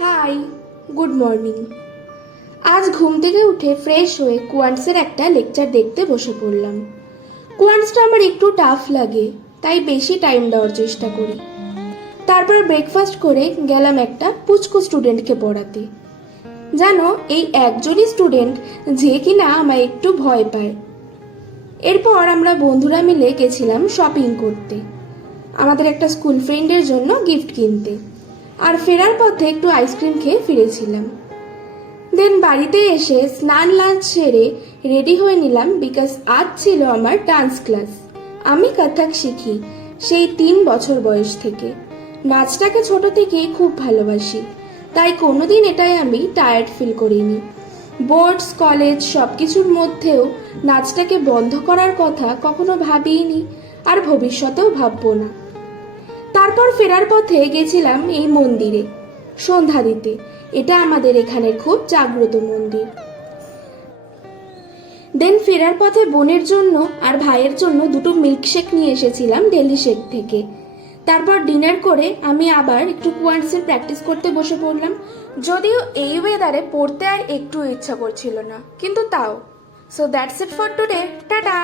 High, good morning. আজ ঘুম থেকে উঠে ফ্রেশ হয়ে কোয়ান্টসের একটা লেকচার দেখতে বসে পড়লাম। কোয়ান্টসটা আমার একটু টাফ লাগে, তাই বেশি টাইম দেওয়ার চেষ্টা করি। তারপর ব্রেকফাস্ট করে গেলাম একটা পুচকু স্টুডেন্টকে পড়াতে। জানো, এই একজনই স্টুডেন্ট যে কিনা আমায় একটু ভয় পায়। এরপর আমরা বন্ধুরা মিলে গেছিলাম শপিং করতে, আমাদের একটা স্কুল ফ্রেন্ডের জন্য গিফট কিনতে। আর ফেরার পথে একটু আইসক্রিম খেয়ে ফিরেছিলাম। দেন বাড়িতে এসে স্নান লাঞ্চ সেরে রেডি হয়ে নিলাম, বিকজ আজ ছিল আমার ডান্স ক্লাস। আমি কত্থক শিখি সেই 3 বছর বয়স থেকে। নাচটাকে ছোট থেকেই খুব ভালোবাসি, তাই কোনোদিন এটাই আমি টায়ার্ড ফিল করিনি। বোর্ডস, কলেজ সবকিছুর মধ্যেও নাচটাকে বন্ধ করার কথা কখনো ভাবিনি, আর ভবিষ্যতেও ভাববো না। তারপর ফেরার পথে গেছিলাম এই মন্দিরে সন্ধ্যা দিতে। এটা আমাদের এখানের খুব জাগ্রত মন্দির। দেন ফেরার পথে বোনের জন্য আর ভাইয়ের জন্য দুটো মিল্কশেক নিয়ে এসেছিলাম দিল্লি শেক থেকে। তারপর ডিনার করে আমি আবার একটু কোয়ান্টসের প্র্যাকটিস করতে বসে পড়লাম। যদিও এই ওয়েদারে পড়তে আর একটু ইচ্ছা করছিল না, কিন্তু তাও। So that's it for today, tata.